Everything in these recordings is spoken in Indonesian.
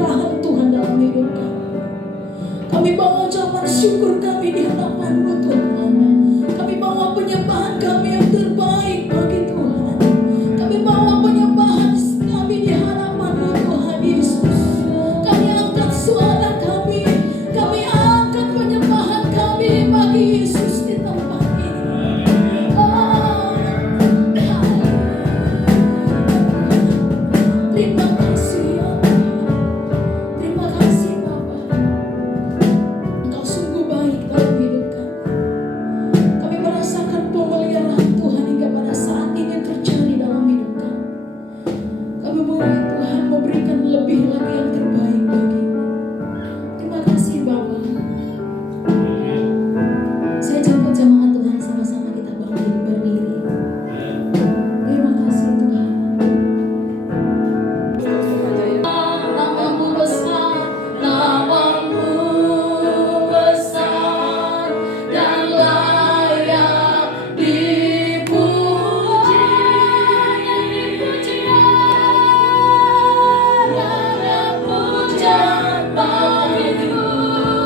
kemurahan Tuhan dalam hidup kami. Kami bawa ucapan syukur kami di hadapan-Mu Tuhan. Kami bawa penyembahan kami yang terbaik bagi Tuhan. Kami bawa penyembahan kami di hadapan-Mu Tuhan Yesus. Kami angkat suara kami. Kami angkat penyembahan kami bagi Yesus di tempat ini. Terima kasih ya Tuhan. Terima kasih Bapa. Engkau sungguh baik dalam hidup kami. Kami merasakan pemeliharaan Tuhan hingga pada saat ini terjadi dalam hidup kami. Kami boleh Tuhan memberikan lebih lagi yang terbaik bagi. Terima kasih Bapa. Saya jemput jemaat Tuhan, sama-sama kita berdiri. Terima kasih Tuhan. Namamu besar, namamu besar dan layak dipuji. Layak pujian bagimu Tuhan, pujian bagimu Tuhan.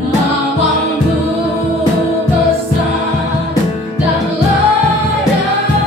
Namamu besar dan layak.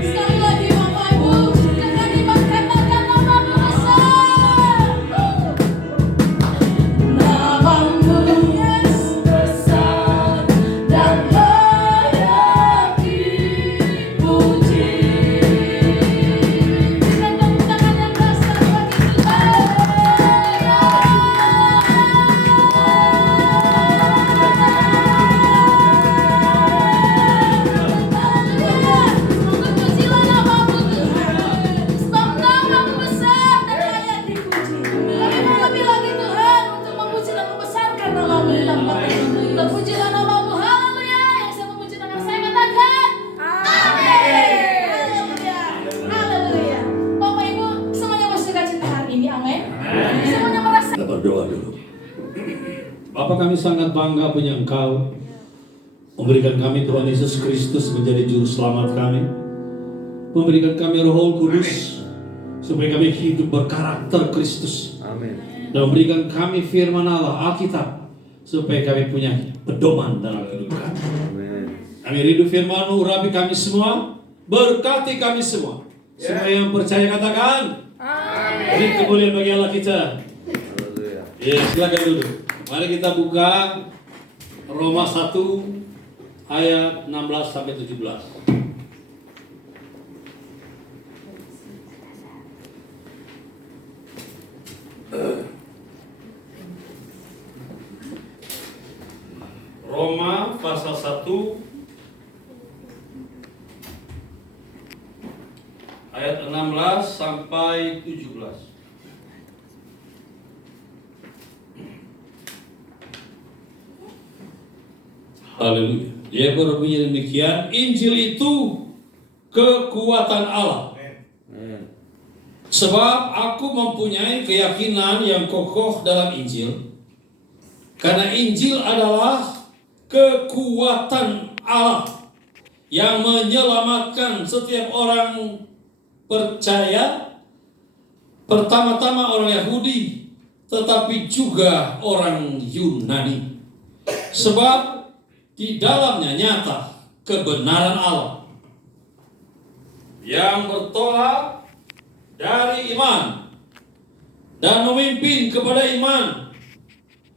Sekali lagi Bapak Ibu, pujian, layak pujian bagimu Bapa, kami sangat bangga punya Engkau memberikan kami Tuhan Yesus Kristus menjadi juru selamat kami, memberikan kami Roh Kudus supaya kami hidup berkarakter Kristus. Amin. Dan memberikan kami firman Allah, Alkitab, supaya kami punya pedoman dalam hidup kami. Amin. Kami rindu firman-Mu, urapi kami semua, berkati kami semua. Semua yang percaya katakan amin. Beri kemuliaan bagi Allah kita. Haleluya. Ya, silakan duduk. Mari kita buka Roma 1 ayat 16 sampai 17. Roma pasal 1 ayat 16 sampai 17. Haleluya. Dia berbunyi demikian, Injil itu kekuatan Allah. Amin. Sebab aku mempunyai keyakinan yang kokoh dalam Injil, karena Injil adalah kekuatan Allah yang menyelamatkan setiap orang percaya, pertama-tama orang Yahudi, tetapi juga orang Yunani. Sebab di dalamnya nyata kebenaran Allah yang bertolak dari iman dan memimpin kepada iman,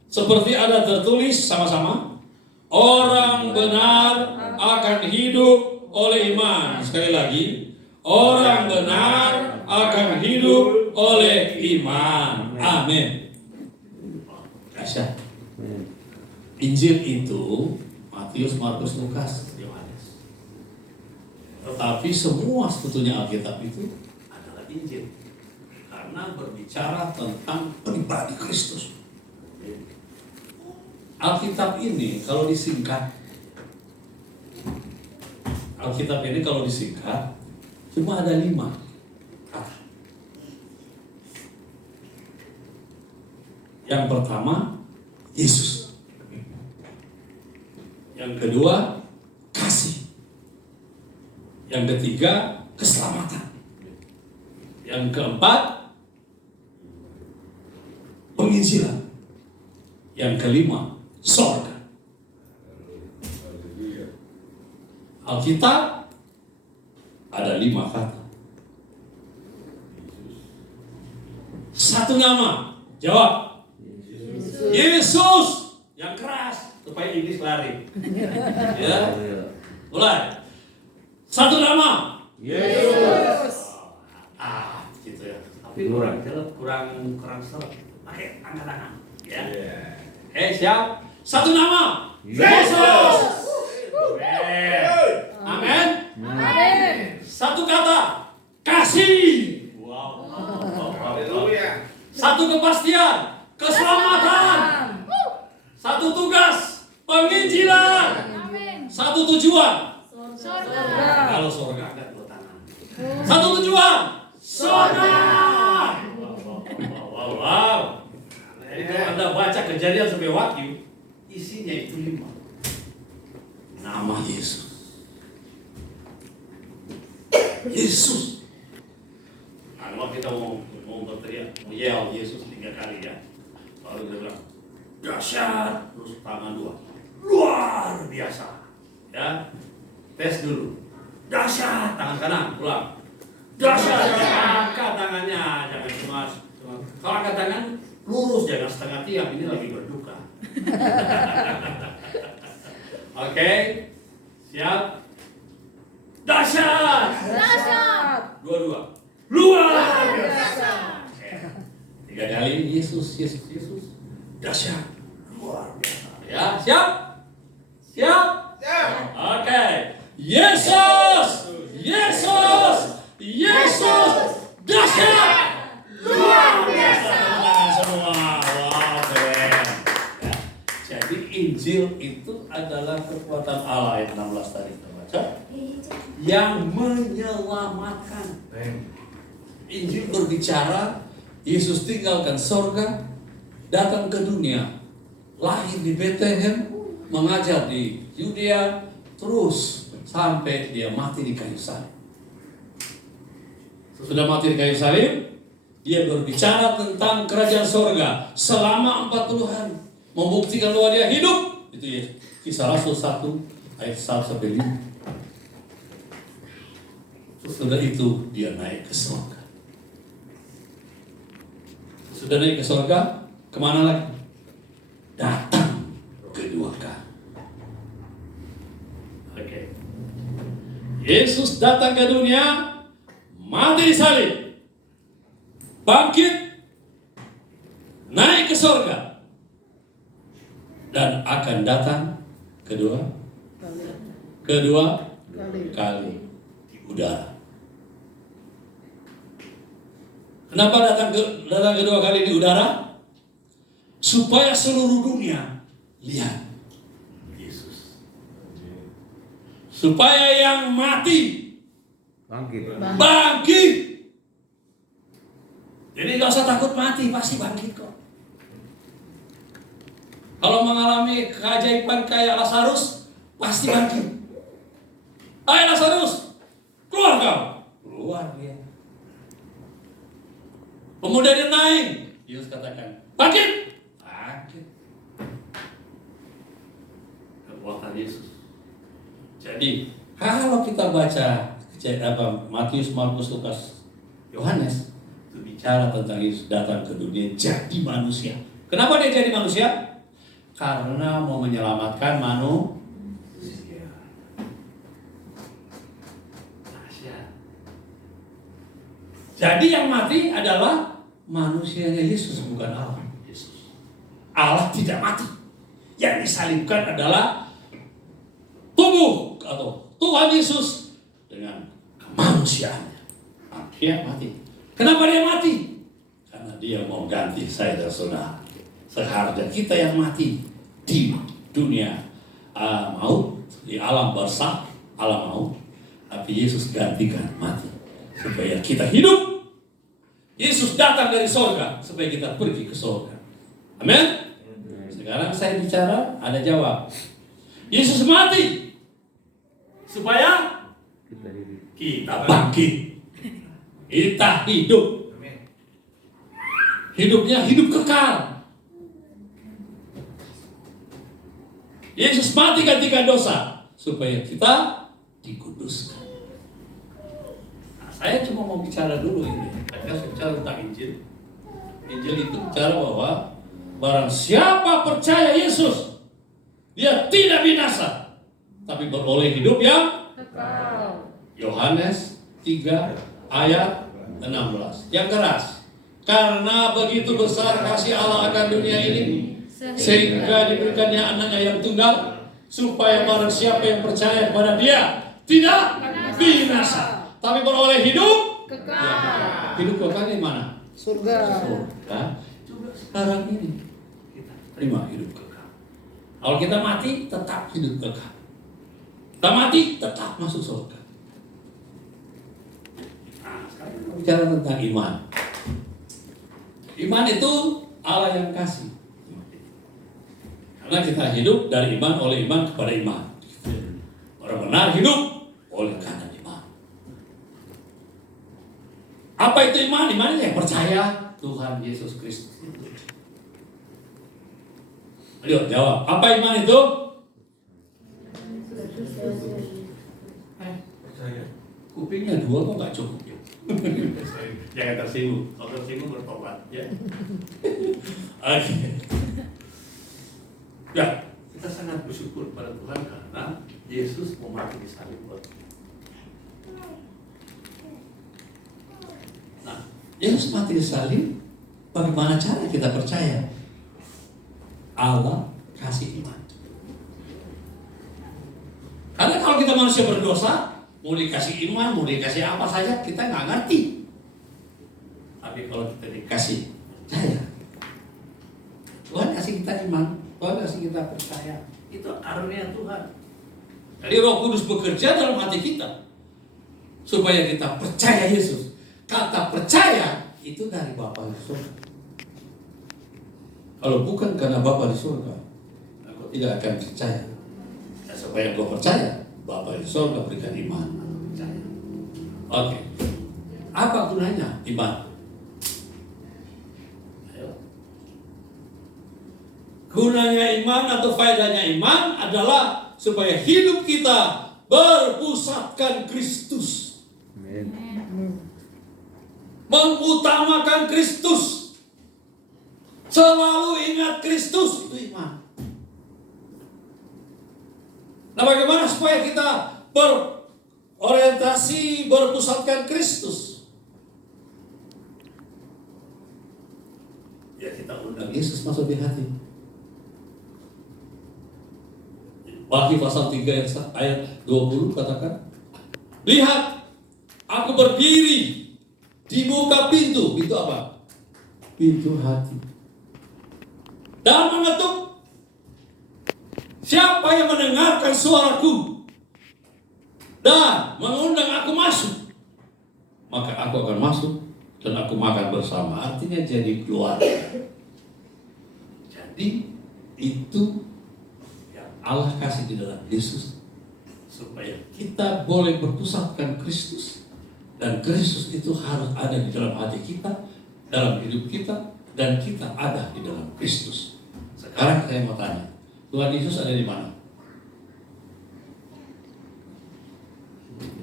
seperti ada tertulis sama-sama, orang benar akan hidup oleh iman. Sekali lagi, orang benar akan hidup oleh iman. Amin. Dahsyat. Injil itu Matius, Markus, Lukas, Yohanes. Tetapi semua sebetulnya Alkitab itu adalah Injil, karena berbicara tentang pribadi Kristus. Alkitab ini kalau disingkat, cuma ada 5 kata. Yang pertama, Yesus. Yang kedua, kasih. Yang ketiga, keselamatan. Yang keempat, penginjilan. Yang kelima, sorga. Alkitab ada 5 kata. Satu nama, jawab. Yesus. Yang keras supaya Inggris lari. Ya, mulai. Satu nama, Yesus. Gitu ya. Tapi kurang seret. Pakai tangan. Ya. Siap. Satu nama, Yesus. Amin. Satu kata, kasih. Wow. Satu kepastian, keselamatan. Satu tugas, penginjilan. Satu tujuan, kalau surga angkat 2 tangan. Satu tujuan, surga. Wow. Jadi kalau Anda baca Kejadian sampai Wahyu, isinya itu 5. Nama Yesus. Yesus. Nah, kalau kita mau berteriak, mau yell Yesus 3 kali ya. Lalu kita bilang, dahsyat, terus tangan 2. Luar biasa. Ya. Tes dulu. Dahsyat, tangan kanan, ulang. Dahsyat, angkat tangannya, jangan cuma kalau angkat tangan lurus, jangan setengah tiang, ini lagi berduka. Oke, siap. Dahsyat. Dua. Luar biasa. 3 kali Yesus. Dahsyat. Luar biasa. Ya, siap. Oke. Yesus. Dahsyat. Luar biasa. Semua. Wow, keren. Ya. Jadi Injil itu adalah kekuatan Allah, ayat 16 tadi kita baca, yang menyelamatkan. Injil berbicara Yesus tinggalkan sorga, datang ke dunia, lahir di Bethlehem, mengajar di Yudea, terus sampai dia mati di kayu salib. Sudah mati di kayu salib, dia berbicara tentang kerajaan sorga selama 40 hari, membuktikan bahwa dia hidup. Itu ya, Kisah Rasul 1 ayat 1-5. Sesudah itu dia naik ke sorga. Sudah naik ke sorga, kemana lagi? Datang kedua kali. Oke. Yesus datang ke dunia, mati di salib, bangkit, naik ke sorga, dan akan datang kedua kali di udara. Kenapa datang kedua kali di udara? Supaya seluruh dunia lihat Yesus. Supaya yang mati bangkit. Jadi nggak usah takut mati, pasti bangkit kok. Kalau mengalami keajaiban kayak Lazarus, pasti bangkit. Ayo Lazarus, keluar kau. Keluar dia. Pemuda dia naik. Yesus katakan, bangkit. Bangkit. Kekuatan Yesus. Jadi kalau kita baca Matius, Markus, Lukas, Yohanes, itu bicara tentang Yesus datang ke dunia jadi manusia. Kenapa dia jadi manusia? Karena mau menyelamatkan manusia. Jadi yang mati adalah manusianya Yesus, bukan Allah. Yesus. Allah tidak mati. Yang disalibkan adalah tubuh atau Tuhan Yesus dengan kemanusiaannya. Dia mati. Kenapa dia mati? Karena dia mau ganti saya dan saudara. Seharga kita yang mati di dunia maut, di alam barzakh, alam maut, tapi Yesus gantikan mati supaya kita hidup. Yesus datang dari surga supaya kita pergi ke surga. Amin. Sekarang saya bicara, ada jawab. Yesus mati supaya kita bangkit, kita hidup. Hidupnya hidup kekal. Yesus mati gantikan dosa supaya kita dikuduskan. Nah, saya cuma mau bicara dulu ini. Saya bicara tentang Injil. Injil itu bicara bahwa barang siapa percaya Yesus, dia tidak binasa, tapi beroleh hidup yang kekal. Yohanes 3 ayat 16. Yang keras. Karena begitu besar kasih Allah akan dunia ini, sehingga diberikannya anaknya yang tunggal, supaya barang siapa yang percaya kepada dia tidak binasa, tapi beroleh hidup kekal. Ya, hidup kekal di mana? Surga. Surga. Juga sekarang ini kita terima hidup kekal. Kalau kita mati, tetap hidup kekal. Kita mati, tetap masuk surga. Nah, sekarang kita bicara tentang iman. Iman itu Allah yang kasih. Karena kita hidup dari iman, oleh iman kepada iman. Orang benar hidup oleh karena iman. Apa itu iman? Iman itu yang percaya Tuhan Yesus Kristus. Ayo jawab. Apa iman itu? Percaya. Kupingnya 2 kok nggak cukup ya? Jangan tersinggung. Kalau tersinggung bertobat ya. Oke. Ya, kita sangat bersyukur pada Tuhan karena Yesus mau mati di salib buat. Nah, Yesus mati di salib, bagaimana cara kita percaya? Allah kasih iman. Karena kalau kita manusia berdosa, mau dikasih iman, mau dikasih apa saja, kita nggak ngerti. Tapi kalau kita dikasih percaya, Tuhan kasih kita iman. Tuhan kasih kita percaya, itu karunia Tuhan. Jadi Roh Kudus bekerja dalam hati kita supaya kita percaya Yesus. Kata percaya itu dari Bapa di surga. Kalau bukan karena Bapa di surga, aku tidak akan percaya. Dan supaya kau percaya, Bapa di surga berikan iman. Percaya. Oke. Apa gunanya iman? Gunanya iman atau faedahnya iman adalah supaya hidup kita berpusatkan Kristus. Amen. Mengutamakan Kristus. Selalu ingat Kristus, itu iman. Nah, bagaimana supaya kita berorientasi berpusatkan Kristus? Ya, kita undang Yesus masuk di hati. Wahyu pasal 3 ayat 20 katakan, lihat, aku berdiri di muka pintu. Pintu apa? Pintu hati. Dan mengetuk. Siapa yang mendengarkan suaraku dan mengundang aku masuk, maka aku akan masuk dan aku makan bersama. Artinya jadi keluarga. Jadi itu yang Allah kasih di dalam Yesus, supaya kita boleh berpusatkan Kristus, dan Kristus itu harus ada di dalam hati kita, dalam hidup kita, dan kita ada di dalam Kristus. Sekarang saya mau tanya, Tuhan Yesus ada di mana?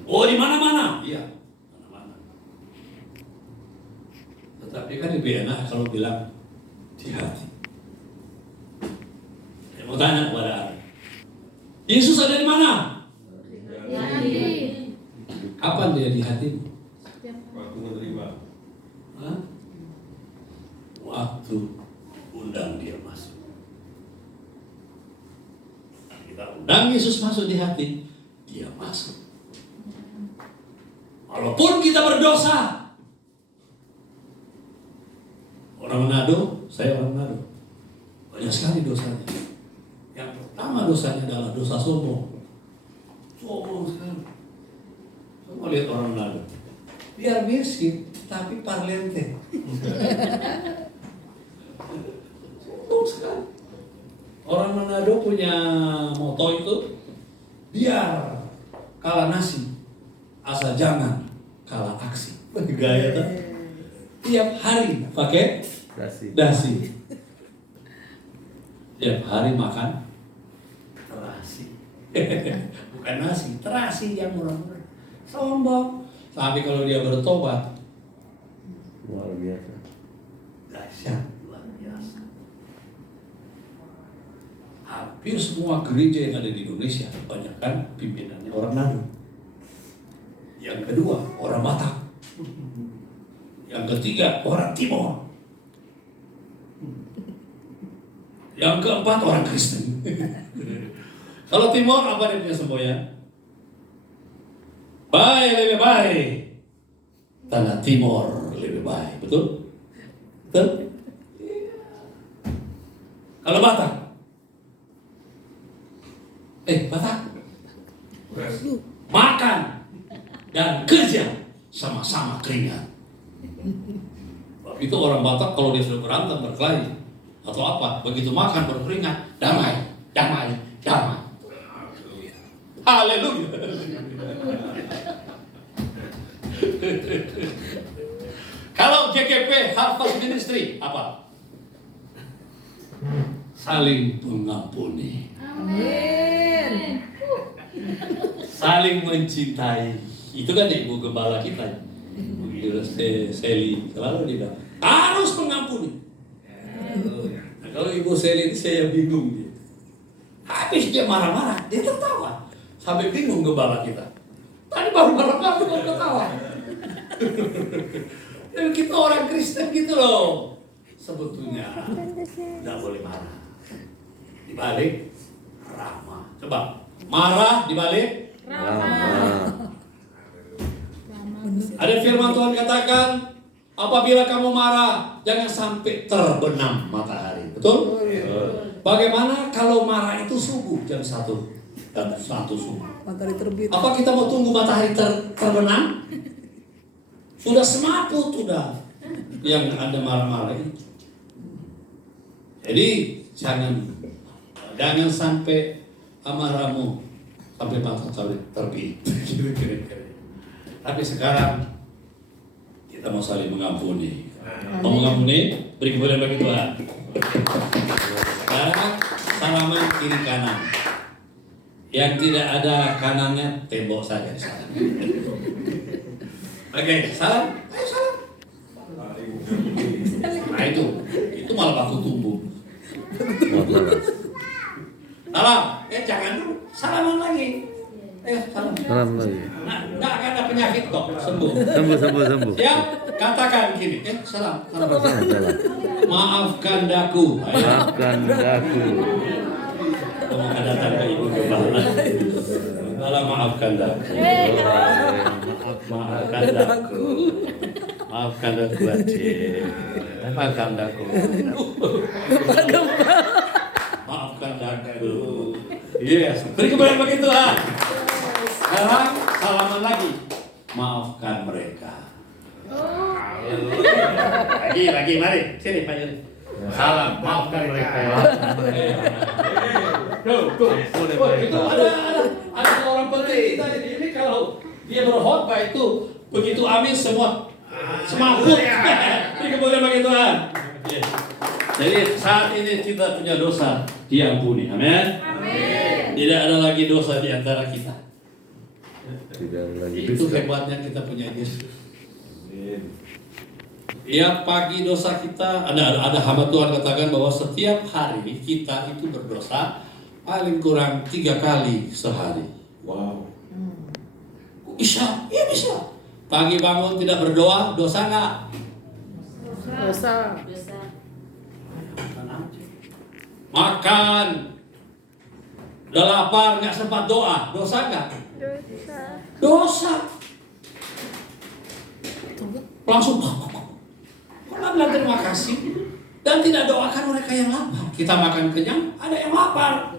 Oh, di mana-mana. Iya, mana-mana. Tetapi kan lebih enak kalau bilang di hati. Saya mau tanya kepada Anda, Yesus ada di mana? Di hati. Kapan dia di hatimu? Waktu menerima. Hah? Waktu undang dia masuk. Kita undang Yesus masuk di hati, dia masuk. Walaupun kita berdosa. Orang Manado, saya orang Manado, banyak sekali dosanya. Yang pertama dosanya adalah dosa sombong. Sombong sekali. Coba lihat orang Manado, biar miskin tapi parlente. Sombong sekali. Orang Manado punya moto itu, biar kalah nasi, asal jangan kalah aksi. Gaya tuh. Tiap hari pakai dasi. Tiap hari makan terasi. Bukan nasi, terasi yang murah-murah. Sombong. Tapi kalau dia bertobat, Luar biasa. dahsyat, luar biasa. Hampir semua gereja yang ada di Indonesia, kebanyakan pimpinannya orang Nadu. Yang kedua, orang Batak. Yang ketiga, orang Timor. Yang keempat, orang Kristen. Kalau Timor, apa dia punya semboyan? Baik, lebih baik. Tanah Timor lebih baik, betul? Betul? Kalau Batak? Batak? Makan dan kerja sama-sama keringat. Itu orang Batak kalau dia sudah berantem, berkelahi atau apa, begitu makan berkeringat, damai, damai, damai. Haleluya. Kalau GKP Harvest Ministry apa? Saling mengampuni. Amin. Saling mencintai. Itu kan ibu gembala kita. Ibu Seli selalu dia bilang, harus mengampuni. Nah, kalau Ibu Seli itu saya bingung dia. Habis dia marah-marah, dia tertawa. Sampai bingung gembala kita. Tadi baru marah-marah, baru ketawa. Dan kita orang Kristen gitu loh. Sebetulnya tidak boleh marah. Dibalik ramah. Coba, marah dibalik. Ada firman Tuhan katakan, apabila kamu marah, jangan sampai terbenam matahari. Betul? Bagaimana kalau marah itu subuh jam 1 subuh? Matahari terbit. Apa kita mau tunggu matahari terbenam? Sudah semaput, sudah. Yang ada marah-marah itu. Jadi jangan sampai amarahmu sampai matahari terbit. Tapi sekarang kita mau saling mengampuni. Mau mengampuni, beri kemuliaan bagi Tuhan. Sekarang salaman kiri kanan. Yang tidak ada kanannya, tembok saja di sana. Oke, salam. Ayo salam. Nah itu malah baku tumbuh. Salam. Jangan dulu. Salaman lagi. Salam. Salam lagi. Nah, nggak akan ada penyakit kok, sembuh. Sembuh. Siap? Katakan gini. Salam. Salam. Maafkan daku. Ayo. Maafkan daku. Kamu akan datang ke ibu gembala. Gembala maafkan daku. Maafkan daku. Maafkan daku Aceh. Maafkan daku. Maafkan daku. Yes. Beri kemuliaan bagi Tuhan. Sekarang salaman lagi. Maafkan mereka. Lagi, mari. Sini Pak Yuri. Salam, maafkan mereka ya. Tuh. Itu ada orang penting kita ini kalau dia berkhotbah itu begitu amin semua semaput. Ini kemudian bagi Tuhan. Jadi saat ini kita punya dosa diampuni. Amin. Tidak ada lagi dosa di antara kita. Tidak lagi Itu dusta. hebatnya kita punya Yesus. Ya pagi dosa kita, ada hamba Tuhan katakan bahwa setiap hari kita itu berdosa paling kurang 3 kali sehari. Wow. Bisa, ya bisa. Pagi bangun tidak berdoa, dosa nggak? Dosa. Makan, udah lapar nggak sempat doa, dosa nggak? Dosa. Langsung malah bilang terima kasih dan tidak doakan mereka yang lapar. Kita makan kenyang, ada yang lapar.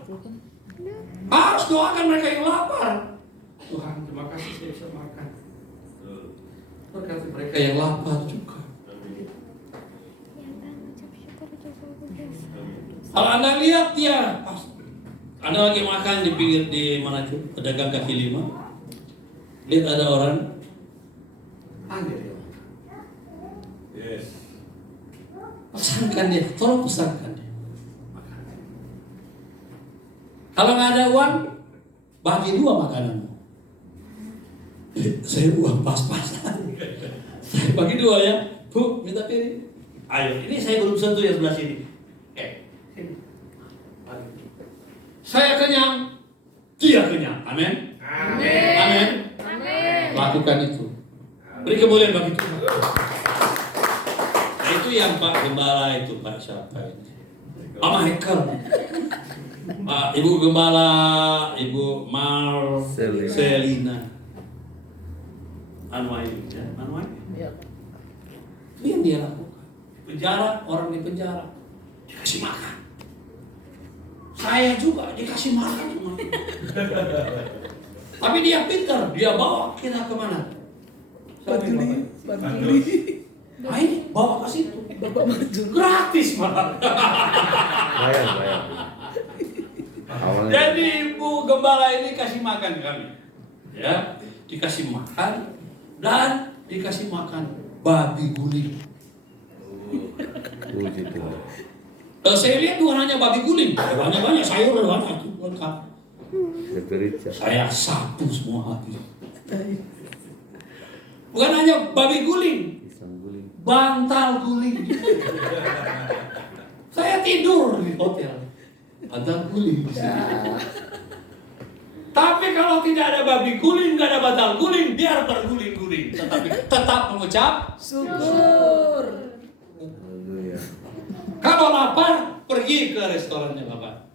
Harus doakan mereka yang lapar. Tuhan, terima kasih saya bisa makan. Berkati mereka yang lapar juga. Kalau Anda lihat dia, Anda lagi makan di pinggir di mana itu pedagang kaki lima, lihat ada orang, ambil dia. Yes. Pesankan dia, tolong pesankan dia. Kalau nggak ada uang, bagi 2 makananmu. Saya uang pas-pasan. Saya bagi 2 ya, Bu, minta piring. Ayo, ini saya belum sentuh yang sebelah sini. Sini. Saya kenyang, dia kenyang. Amin. Amin. Lakukan itu. Beri kemuliaan bagi Tuhan. Nah, itu yang Pak Gembala itu, Pak siapa ini? Pak Michael. Pak Ibu Gembala, Ibu Selina. Anwai, ya, Anwai. Itu yang dia lakukan. Penjara, orang di penjara dikasih makan. Saya juga dikasih makan cuma. Tapi dia pintar, dia bawa kita kemana? Baduli. Nah ini bawa ke situ. Bapak maju. Gratis malah. Bayar. Awalnya Jadi Ibu Gembala ini kasih makan kami. Ya, dikasih makan dan dikasih makan babi guling. puji Tuhan. Saya lihat bukan hanya babi guling, banyak sayur banyak itu lengkap. Seperica. Saya sapu semua habis. Bukan hanya babi guling, Pisang guling. bantal guling. Saya tidur di hotel, bantal guling. Tapi kalau tidak ada babi guling, nggak ada bantal guling, biar berguling-guling, tetapi tetap mengucap. Syukur. Haleluya. Kalau lapar, pergi ke restorannya Bapak.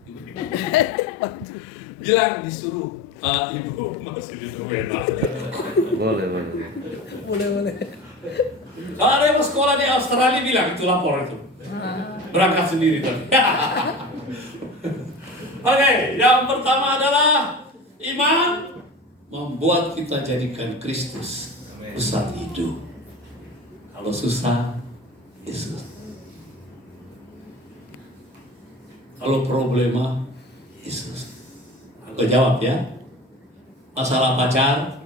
Bilang disuruh, Pak Ibu masih di Novena. Boleh. Boleh. Kalau ada yang mau sekolah di Australia bilang itu lapor itu. Berangkat sendiri tapi. Oke, yang pertama adalah iman membuat kita jadikan Kristus pusat hidup. Kalau susah, Yesus. Kalau problema, Yesus. Aku jawab ya. Masalah pacar,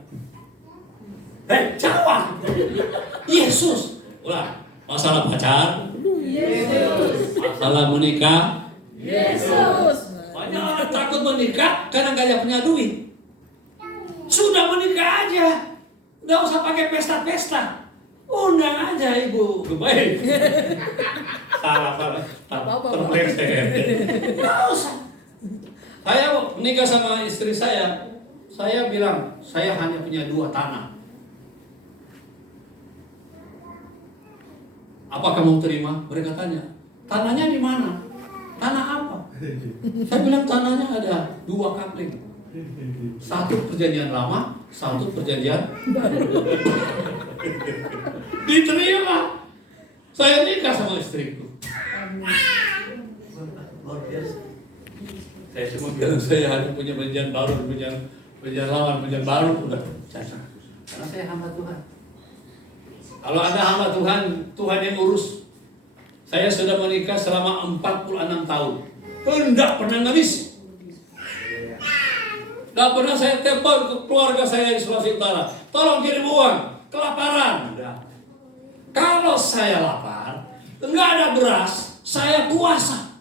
jawab. Yesus. Ulah. Masalah pacar, Yesus. masalah menikah. Yesus. Banyak orang takut menikah karena gak punya duit. Sudah menikah aja, nggak usah pakai pesta-pesta. Undang aja ibu, baik. Salah. Terpleset. Nggak usah. Saya menikah sama istri saya bilang saya hanya punya 2 tanah. Apakah mau terima? Mereka tanya, tanahnya di mana? Tanah apa? Saya bilang tanahnya ada 2 kapling. 1 perjanjian lama, 1 perjanjian baru. Diterima. Saya nikah sama istriku. Luar biasa. Saya cuma bilang saya hanya punya perjanjian baru, perjanjian lama, perjanjian baru udah cacat. Karena saya hamba Tuhan. Kalau Anda hamba Tuhan, Tuhan yang urus. Saya sudah menikah selama 46 tahun. Tidak pernah nangis. Tidak pernah saya telepon ke keluarga saya di Sulawesi Utara. Tolong kirim uang, kelaparan. Tidak. Kalau saya lapar, enggak ada beras, saya puasa.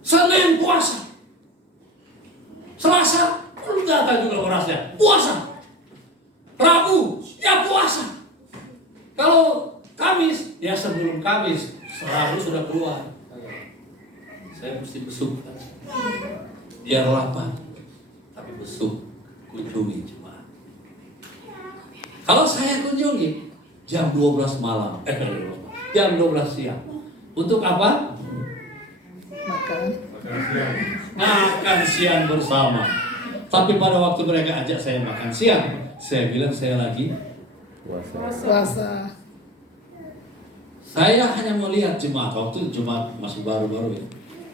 Senin puasa. Selasa, belum datang juga berasnya. Puasa. Rabu, ya puasa. Kalau Kamis, ya sebelum Kamis, selalu sudah keluar. Saya mesti besuk. Biar lapar, tapi besuk, kunjungi jemaat. Kalau saya kunjungi, jam 12 malam, jam 12 siang. Untuk apa? Makan siang bersama. Tapi pada waktu mereka ajak saya makan siang, saya bilang saya lagi Puasa. Saya hanya mau lihat jemaat, waktu jemaat masih baru-baru ya.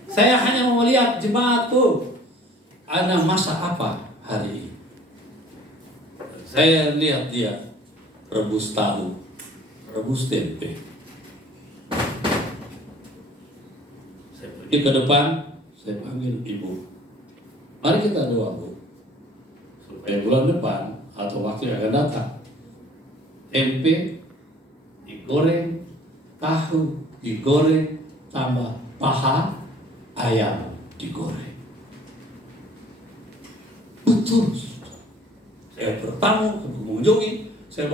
Saya hanya mau lihat jemaatku. Ada masa apa hari ini? Saya lihat dia rebus tahu, rebus tempe. Saya pergi ke depan, saya panggil ibu. Mari kita doa, Bu. Supaya bulan depan atau waktu yang akan datang, tempe digoreng, tahu digoreng, tambah paha ayam digoreng. Betul. Saya bertamu, mengunjungi, saya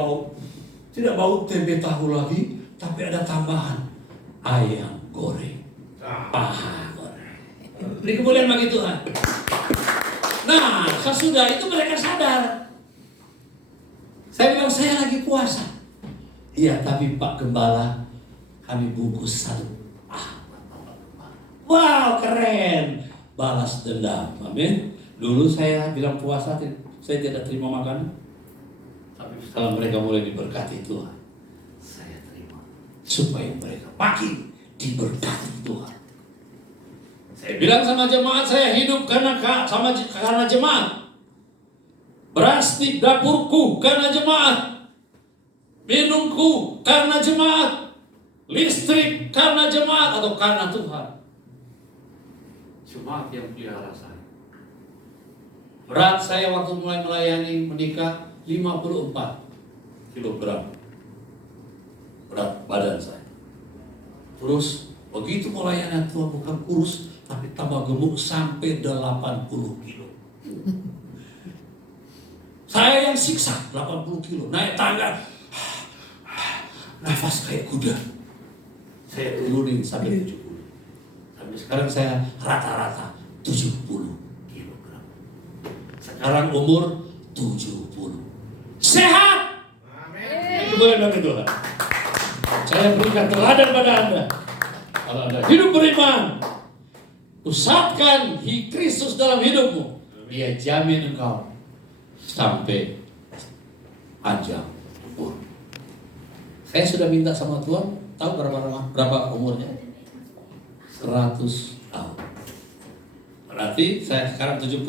tidak bau tempe tahu lagi, tapi ada tambahan ayam goreng, paha goreng. Ini kemuliaan bagi Tuhan. Nah, sesudah itu mereka sadar. Saya bilang saya lagi puasa. Iya, tapi Pak Gembala, kami bungkus satu. Wow, keren. Balas dendam. Amin. Dulu saya bilang puasa, saya tidak terima makan. Tapi setelah mereka mulai diberkati Tuhan, saya terima. Supaya mereka makin diberkati Tuhan. Saya bilang sama jemaat, saya hidup karena jemaat. Beras di dapurku karena jemaat. Minumku karena jemaat. Listrik karena jemaat atau karena Tuhan. Jemaat yang pelihara saya. Berat saya waktu mulai melayani menikah 54 kilogram. Berat badan saya. Terus begitu melayani Tuhan bukan kurus, tapi tambah gemuk sampai 80 kilo. Saya yang siksa 80 kilo, naik tangga, nafas kayak kuda. Saya turunin sampai 70. Tapi sekarang saya rata-rata 70 kilogram. Sekarang umur 70. Sehat. Amin. Itu boleh bagi Tuhan. Saya berikan teladan pada Anda. Kalau Anda hidup beriman, pusatkan Kristus dalam hidupmu, Dia jamin engkau sampai panjang umur. Saya sudah minta sama Tuhan, tahu berapa umurnya? 100 tahun. Berarti saya sekarang 71,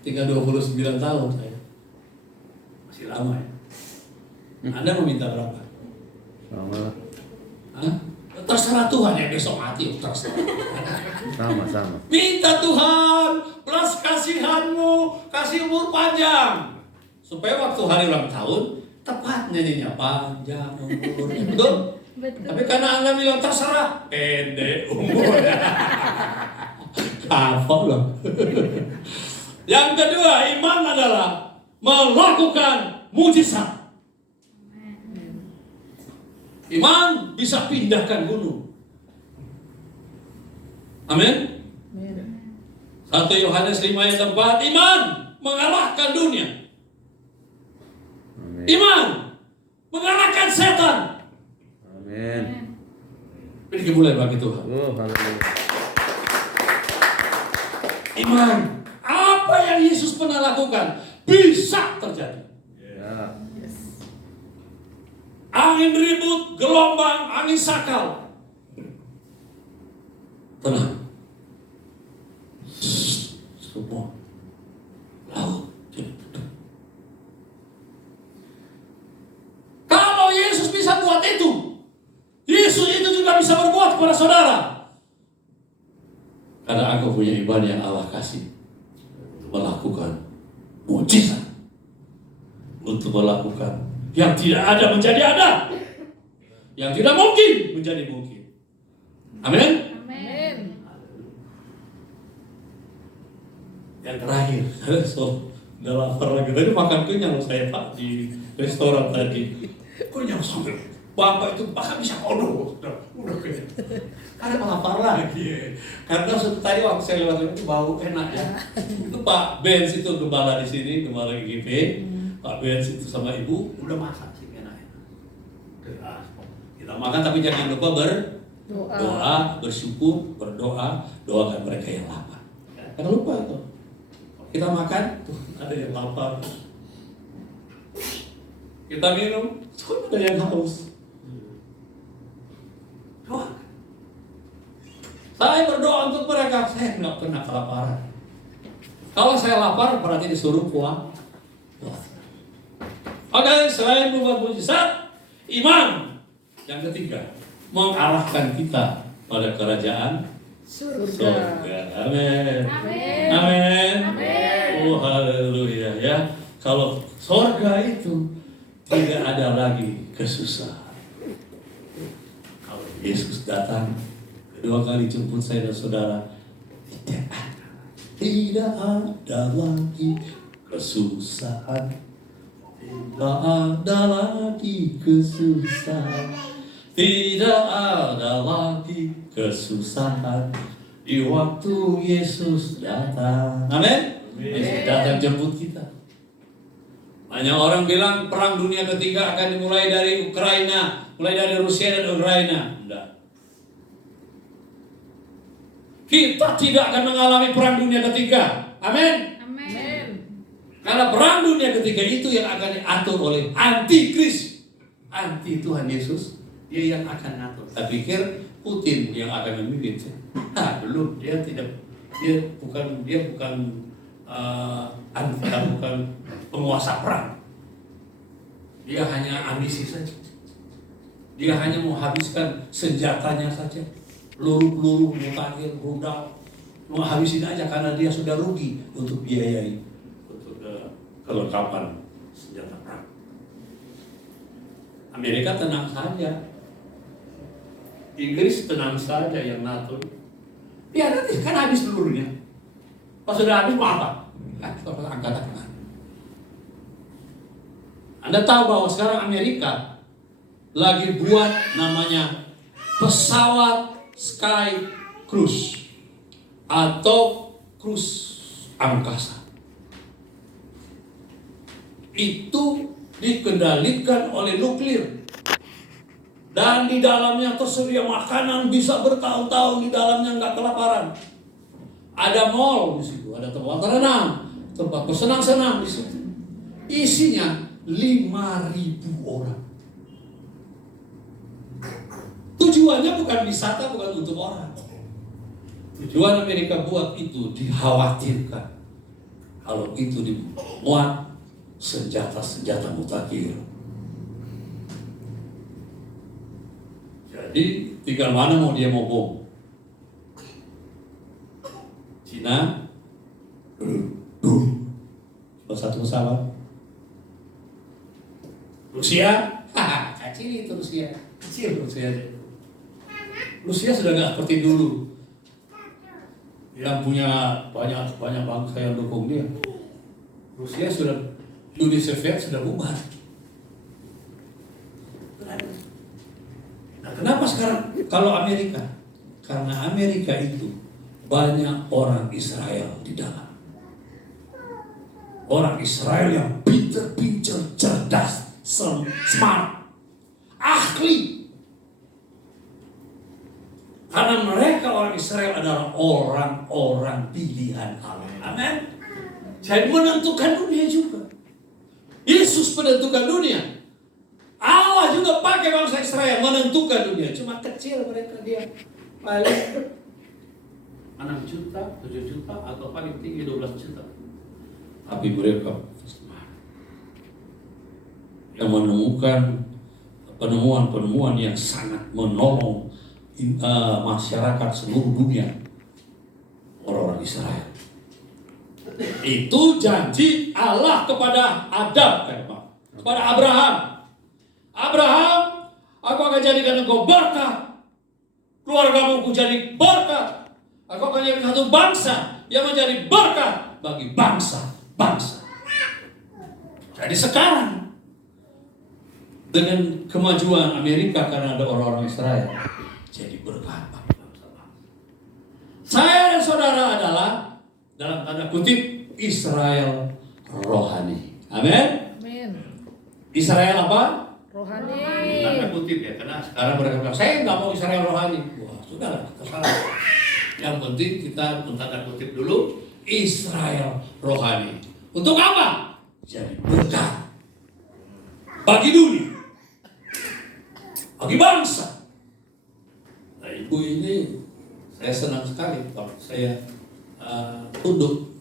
tinggal 29 tahun saya. Masih lama ya. Anda mau minta berapa? Sama lah. Hah? Terserah Tuhan ya, besok mati terserah. Sama. Minta Tuhan belas kasihanmu, kasih umur panjang. Supaya waktu hari ulang tahun tepat nyanyinya panjang umurnya. Betul? Betul. Tapi karena Anda bilang terserah, pendek umurnya. Apa loh? Yang kedua, iman adalah melakukan mujizat. Iman bisa pindahkan gunung. Amin. 1 Yohanes 5 ayat 4, iman mengalahkan dunia. Amin. Iman mengalahkan setan. Amin. Ini kemuliaan bagi Tuhan. Oh, haleluya. Iman, apa yang Yesus pernah lakukan bisa terjadi. Ya. Angin ribut, gelombang, angin sakal. Tenang. Semua laut. saudara bisa berbuat kepada saudara? Karena aku punya iman yang Allah kasih untuk melakukan mujizat, untuk melakukan yang tidak ada menjadi ada, yang tidak mungkin menjadi mungkin. Amin. Amin. Yang terakhir, so udah lapar lagi. Tadi makan kenyang saya Pak di restoran tadi. Kenyang sampai Bapak itu bahkan bisa kodoh. Udah kenyang. Karena lapar lagi. Karena tadi waktu saya lewat itu bau enak ya. Itu Pak Benz itu gembala di sini, gembala GP. Pak Benz itu sama Ibu udah masak sih enak. Kita makan tapi jangan lupa berdoa, bersyukur, berdoa, doakan mereka yang lapar. Jangan lupa itu. Kita makan, tuh ada yang lapar. Kita minum, tuh ada yang haus. Doa. Saya berdoa untuk mereka, saya nggak pernah kelaparan. Kalau saya lapar, berarti disuruh pulang. Oke, selain membuat mujizat, iman. Yang ketiga, mengarahkan kita pada kerajaan surga. Amin. Amin. Oh haleluya ya. Kalau surga itu tidak ada lagi kesusahan. Kalau Yesus datang kedua kali jemput saya dan saudara, tidak ada lagi kesusahan. Tidak ada lagi kesusahan. Tidak ada lagi kesusahan di waktu Yesus datang. Amin. Yesus datang jemput kita. Banyak orang bilang perang dunia ketiga akan dimulai dari Ukraina, mulai dari Rusia dan Ukraina. Tidak. Kita tidak akan mengalami perang dunia ketiga. Amin. Amin. Karena perang dunia ketiga itu yang akan diatur oleh antikris, anti Tuhan Yesus. Dia yang akan ngatur. Saya pikir Putin yang akan memimpin. Belum. Dia bukan bukan penguasa perang. Dia hanya ambisi saja. Dia hanya mau habiskan senjatanya saja. Peluru-peluru, mutakhir, rudal. Mau habisin aja karena dia sudah rugi untuk biayai untuk kelengkapan senjata perang. Amerika tenang saja. Inggris tenang saja yang NATO. Ya nanti kan habis pelurunya. Pas sudah habis mau apa? Angkat tangan. Anda tahu bahwa sekarang Amerika lagi buat namanya pesawat Sky Cruise atau cruise angkasa. Itu dikendalikan oleh nuklir. Dan di dalamnya tersedia makanan bisa bertahun-tahun di dalamnya nggak kelaparan. Ada mall di situ, ada tempat renang, tempat bersenang-senang di situ. Isinya 5.000 orang. Tujuannya bukan wisata, bukan untuk orang. Tujuan Amerika buat itu dikhawatirkan kalau itu dimuat senjata-senjata mutakhir. Jadi tinggal mana mau dia mau bom. Cina, satu pesawat. Rusia, kecil itu Rusia, kecil Rusia aja. Rusia sudah nggak seperti dulu, yang punya banyak bangsa yang dukung dia. Rusia sudah, Uni Soviet sudah bubar. Nah, kenapa sekarang kalau Amerika? Karena Amerika itu banyak orang Israel di dalam. Orang Israel yang pintar, cerdas, smart, ahli. Karena mereka orang Israel adalah orang-orang pilihan Allah. Amin. Jadi menentukan dunia juga. Yesus menentukan dunia. Allah juga pakai bangsa Israel menentukan dunia. Cuma kecil mereka dia. Paling 6 juta, 7 juta, atau paling tinggi 12 juta. Tapi mereka yang menemukan penemuan-penemuan yang sangat menolong masyarakat seluruh dunia orang-orang Israel. Itu janji Allah kepada Adam, kepada Abraham. Abraham, aku akan jadikan engkau berkat, keluargamu aku jadi berkat. Aku akan jadi satu bangsa yang menjadi berkat bagi bangsa-bangsa. Jadi sekarang dengan kemajuan Amerika karena ada orang-orang Israel, jadi berkat bagi bangsa-bangsa. Saya dan saudara adalah dalam tanda kutip Israel rohani. Amin. Amin. Israel apa? Rohani. Tanda kutip ya, karena sekarang mereka bilang saya nggak mau Israel rohani. Wah sudah, kita salah. Yang penting kita tanda kutip dulu Israel rohani. Untuk apa? Jadi berkat bagi dunia, bagi bangsa. Nah ibu ini saya senang sekali waktu saya tunduk,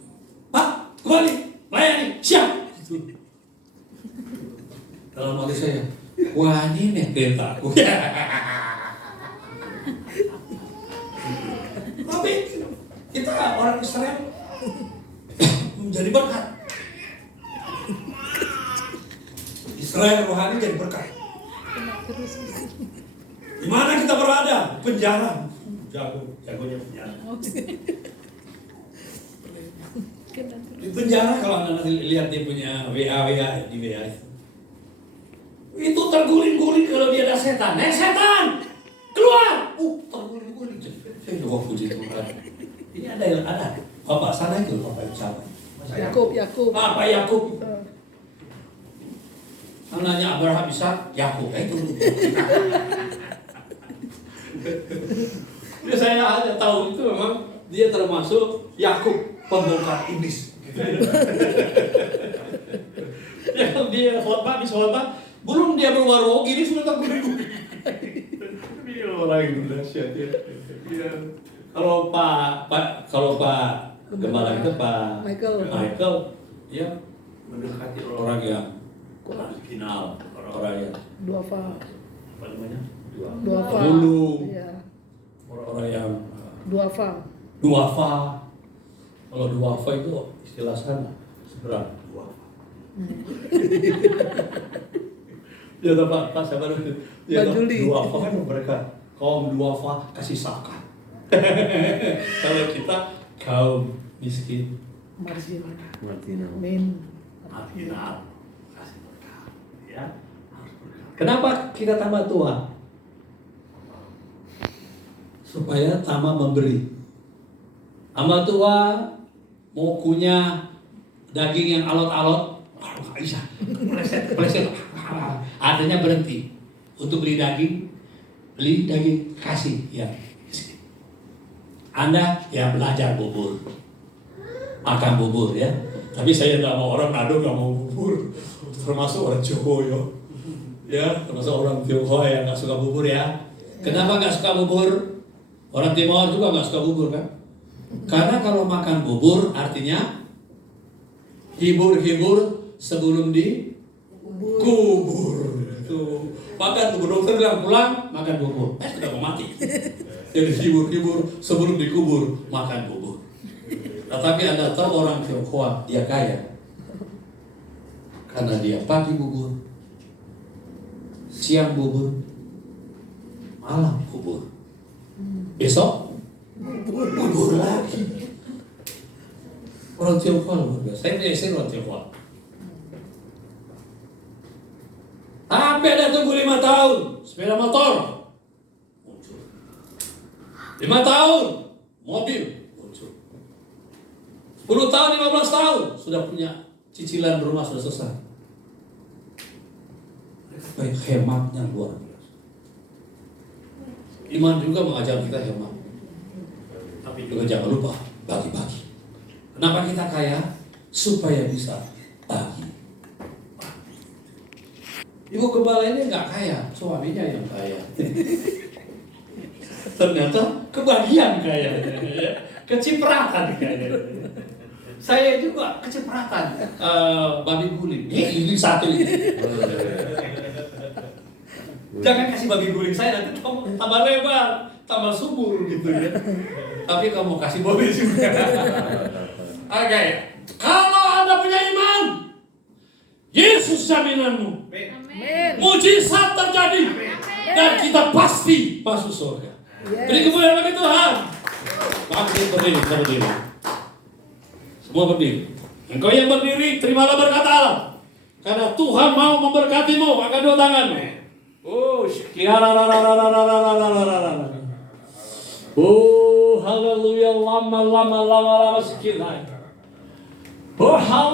Pak kembali melayani siap. Gitu. Dalam hati saya, wah ini pendeta aku. Tapi kita orang Israel menjadi berkat. Israel rohani jadi berkat. Di mana kita berada? Penjara. Jagonya penjara. Di penjara kalau anda lihat dia punya WA di WA itu terguling-guling kalau dia ada setan. Setan keluar. Terguling-guling. Saya coba puji Tuhan. Ini ada. Bapak sana itu bapak yang sama. Yakub. Bapak Yakub. Anaknya Abraham bisa Yakub itu. Ya saya hanya tahu itu memang dia termasuk Yakub pembongkar iblis. Ya kalau dia khotbah, belum dia berwarung gini sudah terguling. Ini orang Indonesia dia. Kalau Pak Gembala itu Pak Michael, dia mendekati orang yang kurang dikenal, orang-orang yang Duafa. apa namanya? Duafa. Dulu. Iya. Orang-orang yang Duafa. Kalau duafa itu istilah sana seberang duafa. Ya Pak siapa dulu? Ya duafa kan mereka kaum duafa kasih zakat. Kalau kita kaum miskin Marginal. Martina. Amin. marginal kasih berkat. Ya harus berkat. Kenapa kita tambah tua? Supaya tambah memberi. Tambah tua mau punya daging yang alot-alot, nggak bisa, pleset, artinya berhenti untuk beli daging kasih ya. Anda ya belajar bubur, makan bubur ya. Tapi saya nggak mau orang Nado nggak mau bubur, termasuk orang Jowo ya, termasuk orang Tionghoa yang nggak suka bubur ya. Kenapa nggak suka bubur? Orang Timur juga nggak suka bubur kan? Karena kalau makan bubur artinya hibur sebelum dikubur. Tuh. Makan bubur, dokter bilang pulang makan bubur. Sudah mau mati. Jadi hibur sebelum dikubur makan bubur. Tetapi Anda tahu orang Tionghoa dia kaya karena dia pagi bubur, siang bubur, malam bubur. Besok bubur lagi. Orang Tionghoa luar biasa. Saya punya istri orang Tionghoa. Tapi ada tunggu 5 tahun sepeda motor muncul. 5 tahun mobil muncul. 10 tahun 15 tahun sudah punya cicilan rumah sudah selesai. Baik hematnya luar biasa. Iman juga mengajar kita hemat. Tapi juga jangan lupa bagi-bagi. Kenapa kita kaya? Supaya bisa bagi. Ibu gembala ini nggak kaya, suaminya yang kaya. Ternyata kebagian kaya, kecipratan kaya. Saya juga kecipratan, babi guling. Ini satu ini. Jangan kasih babi guling saya nanti tambah lebar. tambah subur gitu ya. Tapi kamu kasih boleh juga. Oke, kalau Anda punya iman, Yesus jaminanmu. Amin. Mujizat terjadi dan kita pasti masuk surga. Beri kemuliaan bagi Tuhan. Bangkit berdiri, kita berdiri. Semua berdiri. Engkau yang berdiri, terimalah berkat Allah. Karena Tuhan mau memberkatimu. Angkat dua tanganmu. Oh, oh, haleluya, lama sekian. Oh, haleluya.